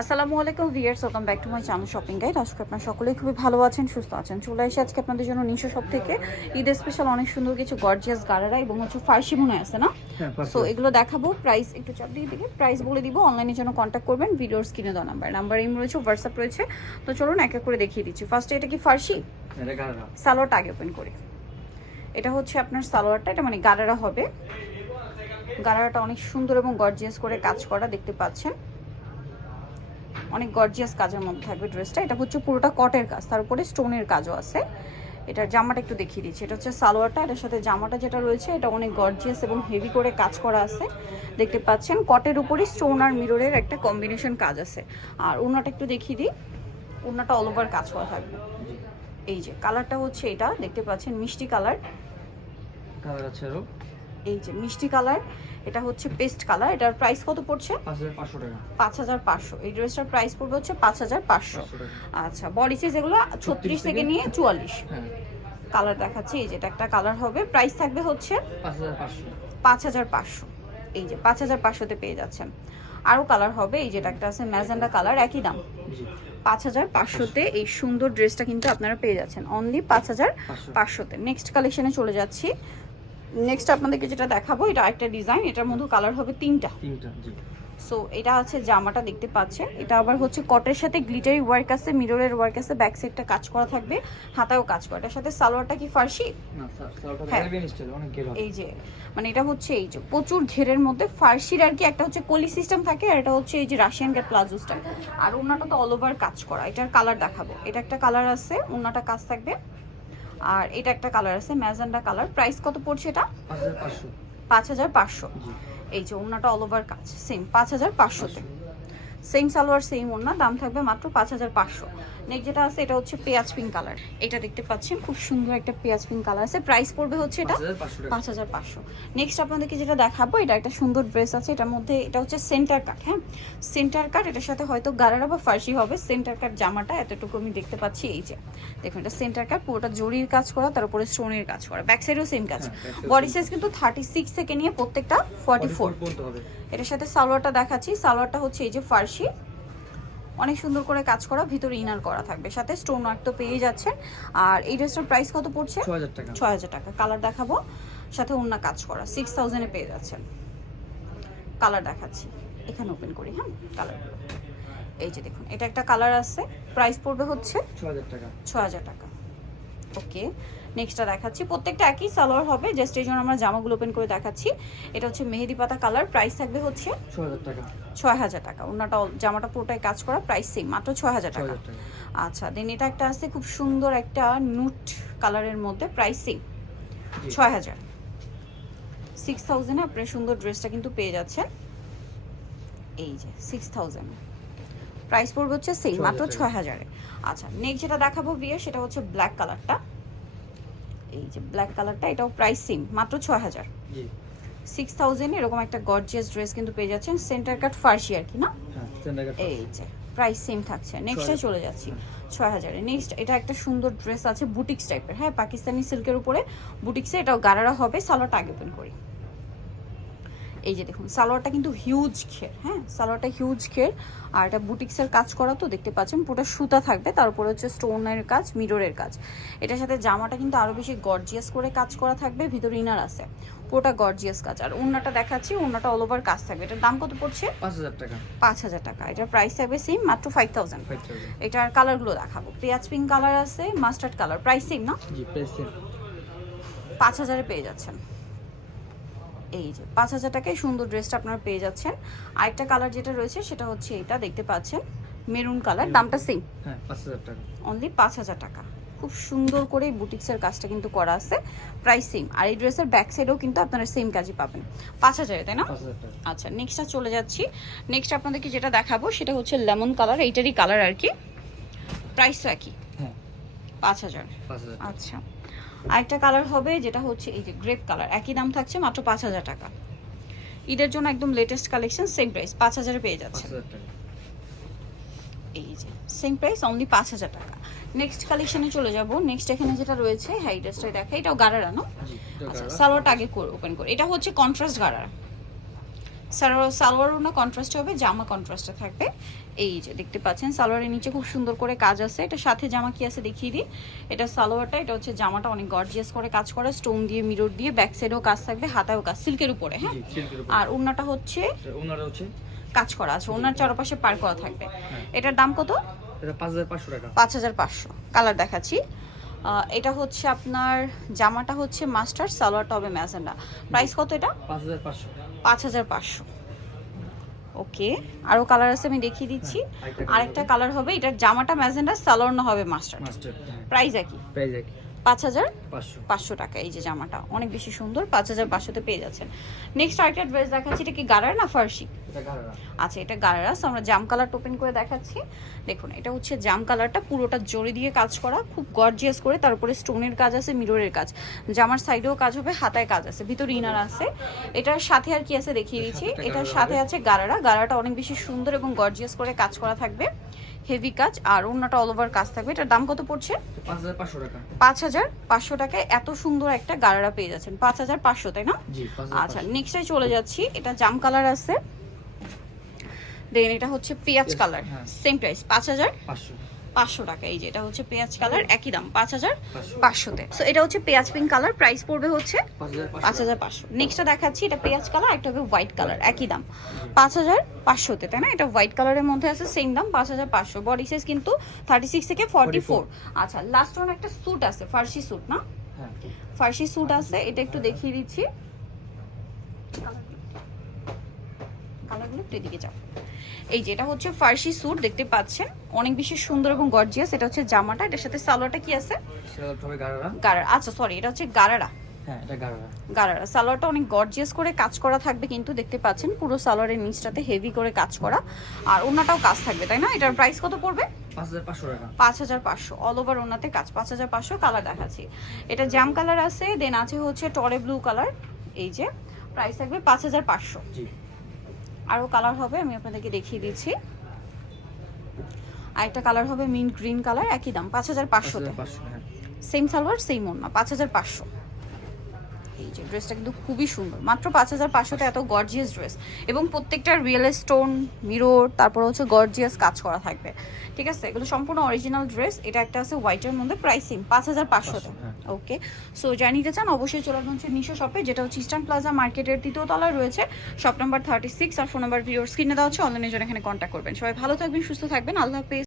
আসসালামু আলাইকুম viewers welcome back to my channel shopping guide আজকে আপনারা সকলেই খুবই ভালো আছেন সুস্থ আছেন। চলে এসে আজকে আপনাদের জন্য নিশো শপ থেকে। ঈদের স্পেশাল অনেক সুন্দর কিছু গর্জিয়াস গারারা এবং হচ্ছে ফার্সি মনে আছে না? হ্যাঁ, সো এগুলো দেখাবো। প্রাইস একটু চাপ দিয়ে দিকে। প্রাইস বলে দিব অনলাইনের জন্য কন্ট্যাক্ট করবেন। ভিডিওর স্ক্রিনে দেওয়া নাম্বার নাম্বার এম রয়েছে হোয়াটসঅ্যাপ রয়েছে। তো চলুন এক এক করে দেখিয়ে দিচ্ছি। ফার্স্টে এটা কি ফার্সি? সালোয়ারটা আগে ওপেন করি। এটা হচ্ছে আপনার সালোয়ারটা এটা মানে গারারা হবে। গারারাটা অনেক সুন্দর এবং গর্জিয়াস করে কাজ করা দেখতে পাচ্ছেন। অনেক গর্জিয়াস কাজের মধ্যে থাকবে ড্রেসটা এটা হচ্ছে পুরোটা কটের কাজ, তার উপরে স্টোনের কাজও আছে। এটার জামাটা একটু দেখিয়ে দিচ্ছি। এটা হচ্ছে সালোয়ারটা, এটার সাথে জামাটা যেটা রয়েছে, এটা অনেক গর্জিয়াস এবং হেভি করে কাজ করা আছে। দেখতে পাচ্ছেন কটের উপরে স্টোন আর মিররের একটা কম্বিনেশন কাজ আছে। আর ওনাটা একটু দেখিয়ে দিই। ওনাটা অল ওভার কাজ করা থাকবে। এই যে কালারটা হচ্ছে এটা, দেখতে পাচ্ছেন, মিষ্টি কালার কালার আছে এই যে মিষ্টি কালার এটা হচ্ছে পেস্ট কালার। এটার প্রাইস কত পড়ছে? পাঁচ হাজার পাঁচশো এই ড্রেসটার প্রাইস পড়বে হচ্ছে পাঁচ হাজার পাঁচশো। আচ্ছা বডি সাইজ এগুলো ছত্রিশ থেকে নিয়ে চুয়াল্লিশ। হ্যাঁ। কালার দেখাচ্ছি এই যেটা একটা কালার হবে। প্রাইস থাকবে হচ্ছে পাঁচ হাজার পাঁচশো। এই যে পাঁচ হাজার পাঁচশোতে পেয়ে যাচ্ছেন। আরও কালার হবে এই যেটা একটা আছে ম্যাজেন্ডা কালার একই দাম। পাঁচ হাজার পাঁচশোতে এই সুন্দর ড্রেসটা কিন্তু আপনারা পেয়ে যাচ্ছেন। অনলি পাঁচ হাজার পাঁচশোতে। নেক্সট কালেকশনে চলে যাচ্ছি। নেক্সট আপনাদেরকে যেটা দেখাবো এটা একটা ডিজাইন এটার মধ্যে কালার হবে তিনটা। তিনটা জি। সো এটা আছে জামাটা দেখতে পাচ্ছেন। এটা আবার হচ্ছে কটের সাথে গ্লিটারি ওয়ার্ক আছে মিররের ওয়ার্ক আছে ব্যাক সাইডটা কাজ করা থাকবে হাতাও কাজ করা। এটার সাথে সালোয়ারটা কি ফার্সি? না স্যার স্যারটা হ্যাঁ। এই যে মানে এটা হচ্ছে এই যে প্রচুর ঘেরের মধ্যে ফার্সির আর কি একটা হচ্ছে কলি সিস্টেম থাকে আর এটা হচ্ছে এই যে রাশিয়ান গেট প্লাজো স্টাইল আর ওনাটা তো অল ওভার কাজ করা। এটার কালার দেখাবো। এটা একটা কালার আছে ওনাটা কাজ থাকবে। আর এটা একটা কালার আছে ম্যাজেন্ডা কালার প্রাইস কত পড়ছে এটা? পাঁচ হাজার পাঁচশো। এই যে ওনাটা অল ওভার কাজ সেম পাঁচ হাজার পাঁচশোতে। সেম সালোয়ার সেম ওনার দাম থাকবে মাত্র পাঁচ হাজার পাঁচশো। নেক্সট যেটা আছে এটা হচ্ছে পেঁয়াজ পিঙ্ক কালার এটা দেখতে পাচ্ছেন খুব সুন্দর একটা পেঁয়াজ পিঙ্ক কালার আছে। প্রাইস পড়বে হচ্ছে এটা পাঁচ হাজার পাঁচশো নেক্সট আপনাদেরকে যেটা দেখাবো এটা একটা সুন্দর ড্রেস আছে। এটার মধ্যে এটা হচ্ছে সেন্টার কাট হ্যাঁ? সেন্টার কাট এটার সাথে হয়তো গারারা বা ফার্সি হবে। সেন্টার কাট জামাটা এতটুকু আমি দেখতে পাচ্ছি এই যে। দেখুন এটা সেন্টার কাট পুরোটা জরির কাজ করা তার উপরে স্টোনের কাজ করা। ব্যাক সাইডেও সেম কাজ। হ্যাঁ, বডি সাইজ কিন্তু থার্টি সিক্স থেকে নিয়ে প্রত্যেকটা ফর্টি ফোর এটার সাথে সালোয়ারটা দেখাচ্ছি। সালোয়ারটা হচ্ছে এই যে ফার্সি। অনেক সুন্দর করে কাজ করা ভিতরে ইনার করা থাকবে। সাথে স্টোন ওয়ার্ক তো পেয়ে যাচ্ছেন। আর এই ড্রেসটার প্রাইস কত পড়ছে? ছ হাজার টাকা। ছয় হাজার টাকা। কালার দেখাবো সাথে অন্য কাজ করা। সিক্স থাউজেন্ডে পেয়ে যাচ্ছেন। কালার দেখাচ্ছি। এখানে ওপেন করি হ্যাঁ? কালার এই যে দেখুন এটা একটা কালার আছে। প্রাইস পড়বে হচ্ছে ছ হাজার টাকা। ছ হাজার টাকা। ওকে নেক্সটটা দেখাচ্ছি। প্রত্যেকটা একই সালোয়ার হবে জাস্ট এই জন্য আমরা জামাগুলো ওপেন করে দেখাচ্ছি। এটা হচ্ছে মেহেদি পাতা কালার প্রাইস থাকবে হচ্ছে ছয় হাজার টাকা। ওনাটা জামাটা পুরোটাই কাজ করা প্রাইস সেম মাত্র ছয় হাজার টাকা। আচ্ছা দেন এটা একটা আছে খুব সুন্দর একটা নুট কালারের মধ্যে প্রাইস সেম। ছয় হাজার সিক্স থাউজেন্ডে আপনার সুন্দর ড্রেসটা কিন্তু পেয়ে যাচ্ছেন। এই যে সিক্স থাউজেন্ড প্রাইস পড়বে হচ্ছে সেম মাত্র ছয় হাজারে। আচ্ছা নেক্সট যেটা দেখাবো বিয়ে সেটা হচ্ছে ব্ল্যাক কালারটা এই যে ব্ল্যাক কালারটা এটাও প্রাইস সেম মাত্র ছয় হাজার। সিক্স থাউজেন্ড এরকম একটা গর্জিয়াস ড্রেস কিন্তু পেয়ে যাচ্ছেন সেন্টার কাট ফার্সি আর কি না? হ্যাঁ এই যে প্রাইস সেম থাকছে। নেক্সটে চলে যাচ্ছি ছয় হাজারে। নেক্সট এটা একটা সুন্দর ড্রেস আছে বুটিক্স টাইপের হ্যাঁ পাকিস্তানি সিল্কের উপরে বুটিক্সে এটাও গারারা হবে সালোয়ারটা আগে ওপেন করি। এই যে দেখুন সালোয়ারটা কিন্তু হিউজ ঘের হ্যাঁ? সালোয়ারটা হিউজ ঘের আর এটা বুটিক্সের কাজ করা তো দেখতে পাচ্ছেন পুরোটা সুতা থাকবে। তার উপরে হচ্ছে স্টোনের কাজ মিররের কাজ। এটার সাথে জামাটা কিন্তু আরও বেশি গর্জিয়াস করে কাজ করা থাকবে ভিতরে ইনার আছে। পুরোটা গর্জিয়াস কাজ। আর ওন্নাটা দেখাচ্ছি ওন্নাটা অল ওভার কাজ থাকবে। এটার দাম কত পড়ছে? পাঁচ হাজার টাকা। পাঁচ হাজার টাকা। এটার প্রাইস থাকবে সেম মাত্র ফাইভ থাউজেন্ড এটার কালারগুলো দেখাবো। পেঁয়াজ পিঙ্ক কালার আছে মাস্টার্ড কালার প্রাইস সেম না? জি প্রাইস সেম পাঁচ হাজারে পেয়ে যাচ্ছেন। এই যে পাঁচ হাজার টাকায় সুন্দর ড্রেসটা আপনারা পেয়ে যাচ্ছেন। আরেকটা কালার যেটা রয়েছে সেটা হচ্ছে এটা দেখতে পাচ্ছেন মেরুন কালার দামটা সেম হ্যাঁ পাঁচ হাজার টাকা। অনলি পাঁচ হাজার টাকা। খুব সুন্দর করে বুটিক্সের কাজটা কিন্তু করা আছে প্রাইস সেম আর এই ড্রেসের ব্যাক সাইডেও কিন্তু আপনারা সেম কাজই পাবেন। পাঁচ হাজারে তাই না? আচ্ছা নেক্সটটা চলে যাচ্ছি। নেক্সট আপনাদেরকে যেটা দেখাবো সেটা হচ্ছে লেমন কালার এইটারই কালার আর কি। প্রাইস তো একই। হ্যাঁ। পাঁচ হাজার। আচ্ছা। আরেকটা কালার হবে যেটা হচ্ছে এই যে গ্রেপ কালার একই দাম থাকছে মাত্র পাঁচ হাজার টাকা। ঈদের জন্য একদম লেটেস্ট কালেকশন সেম প্রাইস পাঁচ হাজারে পেয়ে যাচ্ছে। এই যে সেম প্রাইস অনলি পাঁচ হাজার টাকা। নেক্সট কালেকশনে চলে যাব। নেক্সট এখানে যেটা রয়েছে হ্যাঁ এই ড্রেসটা দেখা। এটাও গারারা না আচ্ছা সালোয়ারটা আগে ওপেন করে। এটা হচ্ছে কন্ট্রাস্ট গারারা। সালোয়ার সালোয়ার ওনা কন্ট্রাস্ট হবে জামা কন্ট্রাস্টে থাকবে। এই যে দেখতে পাচ্ছেন সালোয়ারের নিচে খুব সুন্দর করে কাজ আছে। এটা সাথে জামা কি আছে দেখিয়ে দিই। এটা সালোয়ারটা এটা হচ্ছে জামাটা অনেক গর্জিয়াস করে কাজ করা স্টোন দিয়ে মিরর দিয়ে ব্যাক সাইডেও কাজ থাকবে হাতায়ও কাজ সিল্কের উপরে হ্যাঁ? আর ওড়নাটা হচ্ছে ওনারা হচ্ছে? কাজ করা আছে ওনার চারপাশে পার করা থাকবে। হ্যাঁ। এটার দাম কত? পাঁচ হাজার পাঁচশো কালার দেখাচ্ছি। এটা হচ্ছে আপনার জামাটা হচ্ছে মাস্টার সালোয়ারটা হবে ম্যাজেন্ডা। প্রাইস কত এটা? পাঁচ হাজার পাঁচশো। পাঁচ হাজার পাঁচশো। ওকে আরও কালার আছে আমি দেখিয়ে দিচ্ছি। হ্যাঁ, আরেকটা কালার হবে এটার জামাটা ম্যাজেন্ডা সালোয়ার হবে মাস্টার মাস্টার হ্যাঁ। প্রাইস একই। প্রাইস একই। পাঁচ হাজার পাঁচশো। টাকা এই যে জামাটা। অনেক বেশি সুন্দর পাঁচ হাজার পাঁচশোতে পেয়ে যাচ্ছেন। নেক্সট আরেকটা ড্রেস দেখাচ্ছি এটা কি গারার না ফার্সি? আচ্ছা এটা গারারাস আমরা জাম কালার ওপেন করে দেখাচ্ছি। দেখুন এটা হচ্ছে জাম কালারটা পুরোটা জড়ি দিয়ে কাজ করা খুব গর্জিয়াস করে। তার উপরে স্টোনের কাজ আছে মিররের কাজ। জামার সাইডেও কাজ হবে হাতায় কাজ আছে ভিতরে ইনার আছে। এটার সাথে আর কি আছে দেখিয়ে দিচ্ছি এটার সাথে আছে গারারা। গারাটা অনেক বেশি সুন্দর এবং গর্জিয়াস করে কাজ করা থাকবে। হেভি কাজ আর অন্যটা অল ওভার কাজ থাকবে। এটার দাম কত পড়ছে? পাঁচ হাজার পাঁচশো টাকায় এত সুন্দর একটা গারারা পেয়ে যাচ্ছেন। পাঁচ হাজার পাঁচশো তাই না? আচ্ছা নেক্সটে চলে যাচ্ছি। এটা জাম কালার আছে। দেন এটা হচ্ছে পেঁয়াজ কালার। হ্যাঁ। সেম প্রাইস পাঁচ হাজার। পাঁচশো। পাঁচশো টাকা এই যে এটা হচ্ছে পেঁয়াজ কালার একই দাম পাঁচ হাজার পাঁচশোতে। সো এটা হচ্ছে পেঁয়াজ পিঙ্ক কালার প্রাইস পড়বে হচ্ছে পাঁচ হাজার পাঁচশো। নেক্সটটা দেখাচ্ছি এটা পেঁয়াজ কালার একটা হবে হোয়াইট কালার একই দাম। পাঁচ হাজার পাঁচশোতে তাই না? এটা হোয়াইট কালারের মধ্যে আছে সেম দাম পাঁচ হাজার পাঁচশো। বডি সাইজ কিন্তু থার্টি সিক্স থেকে ফর্টি ফোর আচ্ছা লাস্ট ওয়ান একটা স্যুট আছে ফার্সি স্যুট না? হ্যাঁ ফার্সি স্যুট আছে এটা একটু দেখিয়ে দিচ্ছি। কালারগুলো একটু এদিকে যাও। এই যে এটা হচ্ছে ফার্সি স্যুট দেখতে পাচ্ছেন? অনেক বেশি সুন্দর এবং গর্জিয়াস এটা হচ্ছে জামাটা এটার সাথে সালোয়ারটা কি আছে? গারারা। আচ্ছা সরি এটা হচ্ছে গারারা। হ্যাঁ গারারা। সালোয়ারটা অনেক গর্জিয়াস করে কাজ করা থাকবে কিন্তু দেখতে পাচ্ছেন পুরো সালোয়ারের নিচটাতে হেভি করে কাজ করা। আর ওনাটাও কাজ থাকবে তাই না? এটার প্রাইস কত পড়বে? পাঁচ হাজার পাঁচশো অল ওভার ওনাতে কাজ পাঁচ হাজার পাঁচশো কালার দেখাচ্ছি। এটা জাম কালার আছে দেন আছে হচ্ছে টরে ব্লু কালার এই যে প্রাইস থাকবে পাঁচ হাজার পাঁচশো। আরও কালার হবে আমি আপনাদেরকে দেখিয়ে দিচ্ছি। আর একটা কালার হবে মিন্ট গ্রিন কালার একই দাম পাঁচ হাজার পাঁচশোতে। পাঁচশো হ্যাঁ। সেম সালোয়ার সেম অন্য পাঁচ হাজার পাঁচশো। এই যে ড্রেসটা কিন্তু খুবই সুন্দর। মাত্র পাঁচ হাজার পাঁচশোতে এত গর্জিয়াস ড্রেস এবং প্রত্যেকটা রিয়েল স্টোন মিরর তারপর হচ্ছে গর্জিয়াস কাজ করা থাকবে। ঠিক আছে? এগুলো সম্পূর্ণ অরিজিনাল ড্রেস এটা একটা আছে হোয়াইটের মধ্যে প্রাইস প্রাইসিং পাঁচ হাজার পাঁচশোতে। ওকে সো যা নিতে চান অবশ্যই চলে আসবেন হচ্ছে নিশো শপে যেটা হচ্ছে ইস্টার্ন প্লাজা মার্কেটের তৃতীয় তলায় রয়েছে। শপ নাম্বার থার্টি সিক্স আর ফোন নাম্বার ভিডিওর স্ক্রিনে দেওয়া হচ্ছে অনলাইনের জন্য এখানে কন্ট্যাক্ট করবেন। সবাই ভালো থাকবেন সুস্থ থাকবেন। আল্লাহ হাফেজ।